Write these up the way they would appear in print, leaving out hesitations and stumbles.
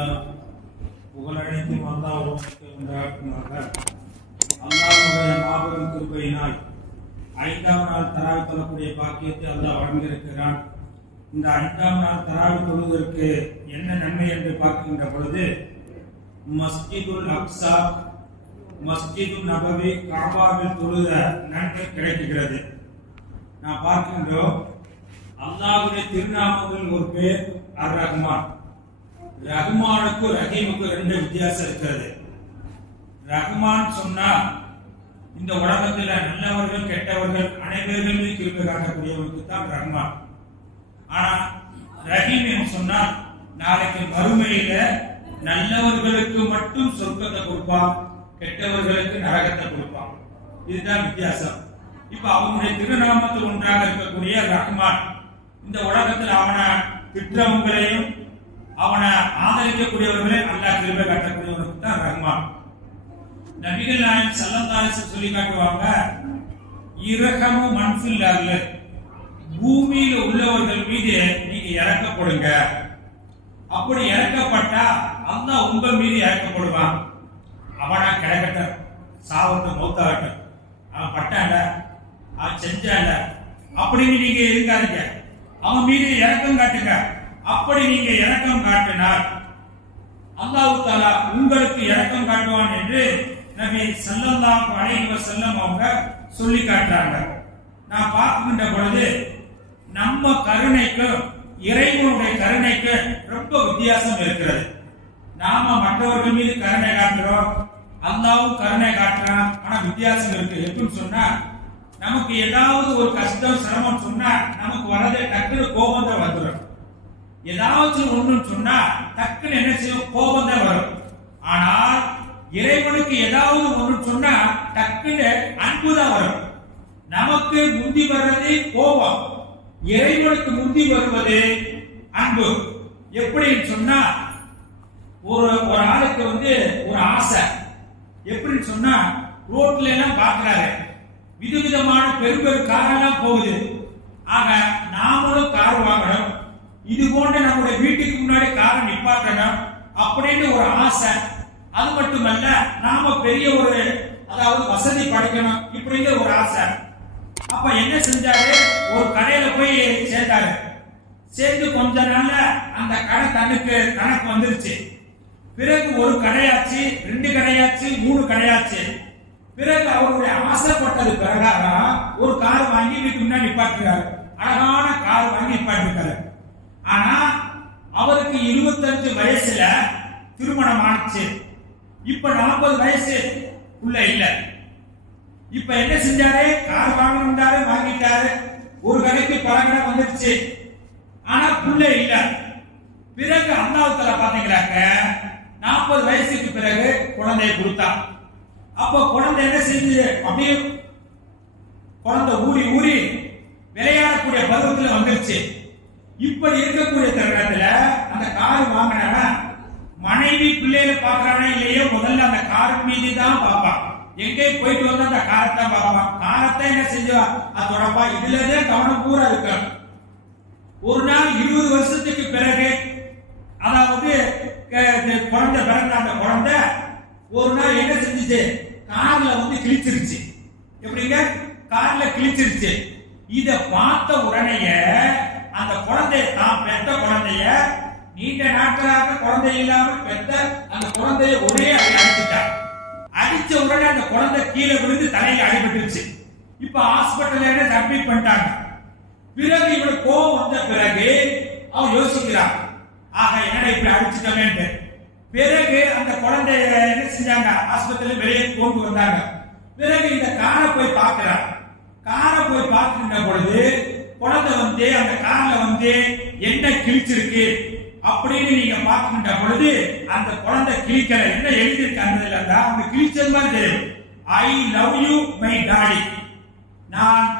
அல்ஹம்துலில்லாஹ் புகழனைத்தும் அல்லாஹ் ஒருவனுக்கே உண்டாக்குமாக. அல்லாஹ்வுடைய மாபெரும் கிருபையினால் 5ஆம் நாள் தராவி தொழக்கூடிய பாக்கியத்தை அல்லாஹ் வழங்கியிருக்கிறான். இந்த 5ஆம் நாள் தராவி தொழுவதற்கு என்ன நன்மை என்று பார்க்கின்ற பொழுது, மஸ்ஜிதுல் அக்ஸா, மஸ்ஜிதுல் நபவி, காபாவில் தொழுத நன்மை கிடைக்கிறது. நான் பார்க்கின்றோம், அல்லாஹ்வுடைய திருநாமங்கள் ஒரு பேர் அர் ரஹ்மான். ரஹ்மானுக்கும் ரஹீமுக்கும் 2 வித்தியாசம் இருக்கிறது. ரஹ்மான் சொன்னா இந்த உலகத்தில் நல்லவர்கள் கெட்டவர்கள் அனைவர்களுமே கிருபை காட்டக்கூடியவருக்கு தான் ரஹ்மான். ஆனா ரஹீம் சொன்னால் நாளைக்கு மறுமையில நல்லவர்களுக்கு மட்டும் சொர்க்கத்தை கொடுப்பான், கெட்டவர்களுக்கு நரகத்தை கொடுப்பான். இதுதான் வித்தியாசம். இப்ப அவனுடைய திருநாமத்தில் ஒன்றாக இருக்கக்கூடிய ரஹ்மான், இந்த உலகத்தில் அவனை திட்டவங்களையும் அவனை ஆதரிக்கக்கூடியவர்களையும் அல்லாஹ் கிருபை காட்டக்கூடியவனுக்கு தான் ரஹ்மான். நபிகள் நாயகம் ஸல்லல்லாஹு அலைஹி வஸல்லம் சொல்லி காட்டுவாங்க, இரஹமு மன் ஃபில் அர்ல், பூமியில உள்ளவர்கள் மீது நீங்க இறக்கப்படுங்க. அப்படி இறக்கப்பட்டா அல்லாஹ் உங்கள் மீது இறக்கப்படுவான். அவனா கிடக்கட்டும், சாவத்தை மௌத்தாகட்டும், அவன் பட்டான்ல, அவன் செஞ்சான்ல அப்படின்னு நீங்க இருக்காதீங்க, அவன் மீது இறக்கம் காட்டுங்க. அப்படி நீங்க இறக்கம் காட்டினால் அல்லாஹ் தஆலா உங்களுக்கு இறக்கம் காட்டுவான் என்று நபி ஸல்லல்லாஹு அலைஹி வஸல்லம் அவங்க சொல்லி காட்டுறாங்க. நான் பார்க்கின்ற பொழுது நம்ம கருணைக்கு இறைவனுடைய கருணைக்கு ரொம்ப வித்தியாசம் இருக்கிறது. நாம மற்றவர்கள் மீது கருணை காட்டுறோம், அல்லாஹ்வும் கருணை காட்டுறான். ஆனா வித்தியாசம் இருக்கு. எப்படின்னு சொன்னா, நமக்கு ஏதாவது ஒரு கஷ்டம் சிரமம் சொன்னா நமக்கு வரதே டக்குனு கோபம் தான் வந்துடும். ஏதாவது ஒண்ணு சொன்னா டக்குன்னு என்ன செய்யும், கோபம் தான் வரும். ஆனால் இறைவனுக்கு ஏதாவது ஒண்ணு சொன்னா டக்குன்னு அன்பு தான் வரும். நமக்கு முந்தி வர்றது கோபம், இறைவனுக்கு முந்தி வருவது அன்பு. எப்படின்னு சொன்னா, ஒரு ஆளுக்கு ஒரு ஆசை. எப்படின்னு சொன்னா, ரோட்ல எல்லாம் பாக்குறாரு, விதவிதமான பெரும் காரெல்லாம் போகுது. ஆக நாமளும் கார் வாங்கணும், இது போன்ற நம்முடைய வீட்டுக்கு முன்னாடி காரை நிப்பாட்டணும் அப்படின்னு ஒரு ஆசை. அது மட்டுமல்ல, நாம பெரிய அதாவது வசதி படைக்கணும் இப்படிங்கிற ஒரு ஆசை. அப்ப என்ன செஞ்சாரு, ஒரு கடையில போய் சேர்ந்தாரு. சேர்ந்து கொஞ்ச நாள்ல அந்த கடை கணக்கு வந்துருச்சு. பிறகு ஒரு கடையாச்சு, 2 கடையாச்சு, 3 கடையாச்சு. பிறகு அவருடைய ஆசைப்பட்டது பிரகாரம் ஒரு கார் வாங்கி வீட்டுக்கு முன்னாடி நிப்பாட்டுறாரு. அழகான கார் வாங்கி நிப்பாட்டிருக்காரு. ஆனா அவருக்கு 25 வயசுல திருமணம் ஆச்சு. இப்ப 40 வயசு உள்ள இல்ல. இப்ப என்ன செஞ்சாரு, கார் வாங்கினாரு, வாங்கிட்டாரு. ஒரு கடைக்கு பல கடை வந்துருச்சு. ஆனா புள்ள இல்ல. பிறகு அல்லாஹ் தஆலா பாத்தீங்களாக்க 40 வயசுக்கு பிறகு குழந்தையை கொடுத்தான். அப்ப குழந்தை என்ன செஞ்சு, அப்படியே குழந்தை ஊறி ஊறி விளையாடக்கூடிய பருவத்துல வந்துருச்சு. இப்படி இருக்கக்கூடிய தருணத்துல அந்த கார் வாங்கினவன் மனைவி பிள்ளைகளை பாக்குறானா இல்லையோ, முதல்ல அந்த கார் மீது தான் பார்ப்பான். எங்கே போயிட்டு வந்து அந்த காரத்தான் பார்ப்பான். காரத்தான் என்ன செஞ்சுவான், அதோடப்பா இதுலதான் கவனம் பூரா இருக்கும். ஒரு நாள் 20 வருஷத்துக்கு பிறகு, அதாவது குழந்தை பிறந்த அந்த குழந்தை ஒரு நாள் என்ன செஞ்சுச்சு, கார்ல கிழிச்சிருச்சு. எப்படிங்க, கார்ல கிழிச்சிருச்சு. இத பார்த்த உடனே அந்த குழந்தைய, தான் பெத்த குழந்தைய, நீண்ட நாட்களாக குழந்தை இல்லாமல் பெத்த அந்த குழந்தைய ஒரே அடிச்சுட்டார். அடிச்ச உடனே அந்த குழந்தை கீழே விழுந்து தலையில அடிபட்டுருச்சு. இப்ப ஹாஸ்பிட்டல்ல அட்மிட் பண்ணிட்டாங்க. பிறகு இவனுக்கு கோபம் வந்த பிறகு அவன் யோசிக்கிறான், ஆக என்னடா இப்படி அடிச்சுட்டோமேன்ட்டு. பிறகு அந்த குழந்தைய என்ன செஞ்சாங்க, ஆஸ்பத்திரியில வெளியே கொண்டு வந்தாங்க. பிறகு இந்த காரை போய் பார்க்கிறார். காரை போய் பார்க்கின்ற பொழுது குழந்தை அந்த கார்ல என்ன கிழிச்சிருக்கு அப்படின்னு நீங்க பார்க்கின்ற பொழுது அந்த குழந்தை கிழிக்கல. என்ன எழுதியிருக்கு அந்த அவங்க கிழிச்சது மாதிரி தெரியும். I love you my daddy, நான்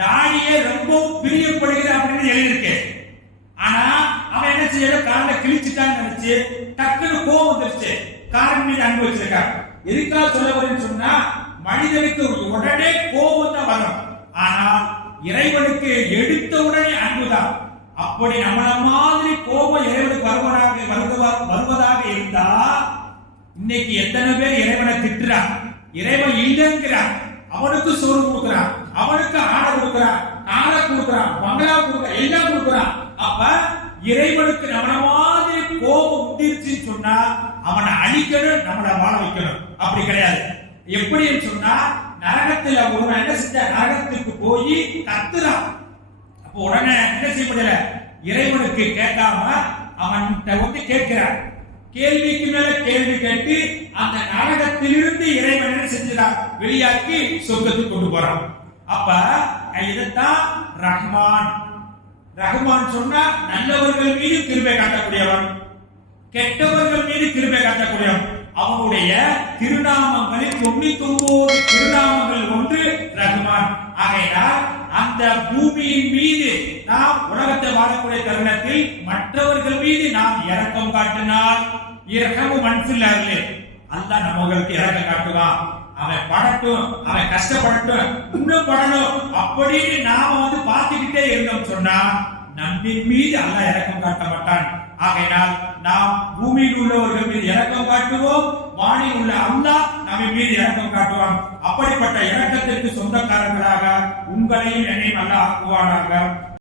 டாடியே ரொம்ப பிரியப்படுகிறேன் அப்படின்னு எழுதியிருக்கேன். ஆனா அவன் என்ன செய்யல, கார்ல கிழிச்சுட்டான்னு நினைச்சு டக்குன்னு கோபம் வந்துருச்சு. காரின் மீது அன்பு வச்சிருக்கான். எதுக்காக சொல்ல வரேன்னு சொன்னா, மனிதனுக்கு உடனே கோபம் தான் வரும். ஆனால் இறைவனுக்கு எடுத்த உடனே அன்புதான். அப்படி நம்மள மாதிரி கோபம் இறைவனுக்கு வருவதாக இன்னைக்கு எத்தனை பேர் இறைவனை திட்டுறான், இறைவன் இல்லைங்கிறான், அவனுக்கு சோறு கொடுக்கிறான், அவனுக்கு ஆடை கொடுக்கிறான், காரை கொடுக்கிறான், பங்களா கொடுக்கிறான், எல்லாம் கொடுக்கிறான். அப்ப இறைவனுக்கு நம்மள மாதிரி கோபம் உண்டிருச்சுன்னு சொன்னா அவனை அழிக்கணும், நம்மளை வாழ வைக்கணும். அப்படி கிடையாது. எப்படின்னு சொன்னா நரகத்துல ஒருவன் என்ன செஞ்ச, நரகத்துக்கு போய் கத்துறான். அப்ப உடனே என்ன செய்ய முடியல, இறைவனுக்கு கேட்காம அவன்கிட்ட வந்து கேட்கிறான். கேள்விக்கு மேல கேள்வி கேட்டு அந்த நரகத்திலிருந்து இறைவன் என்ன செஞ்சான், வெளியாக்கி சொர்க்கத்துக்கு கொண்டு போறான். அப்ப இதுதான் ரஹ்மான். ரஹ்மான் சொன்னா நல்லவர்கள் மீது கிருபை காட்டக்கூடியவன், கெட்டவர்கள் மீது கிருபை காட்டக்கூடியவன். அவனுடைய திருநாமங்களில் 99 திருநாமங்கள் ஒன்று ரஹ்மான். ஆகையால் அந்த பூமியின் மீது நாம் உலகத்தை வாழக்கூடிய தருணத்தில் மற்றவர்கள் மீது நாம் இரக்கம் காட்டினால் இரக்கமு மன்ஃபில்லாஹ், அல்லாஹ் நம்மளுக்கு இரக்கம் காட்டுவான். அவன் படட்டும், அவன் கஷ்டப்படட்டும், இன்னும் படணும் அப்படின்னு நாம வந்து பார்த்துக்கிட்டே இருந்தோம் சொன்னா நம்மின் மீது அல்லாஹ் இரக்கம் காட்ட மாட்டான். ஆகையினால் நாம் பூமியில் உள்ளவர்கள் மீது இரக்கம் காட்டுவோம், வானில் உள்ள அல்லாஹ் நம்ம மீது இரக்கம் காட்டுவான். அப்படிப்பட்ட இரக்கத்திற்கு சொந்தக்காரர்களாக உங்களையும் என்னையும் அல்லாஹ் ஆக்குவானாக.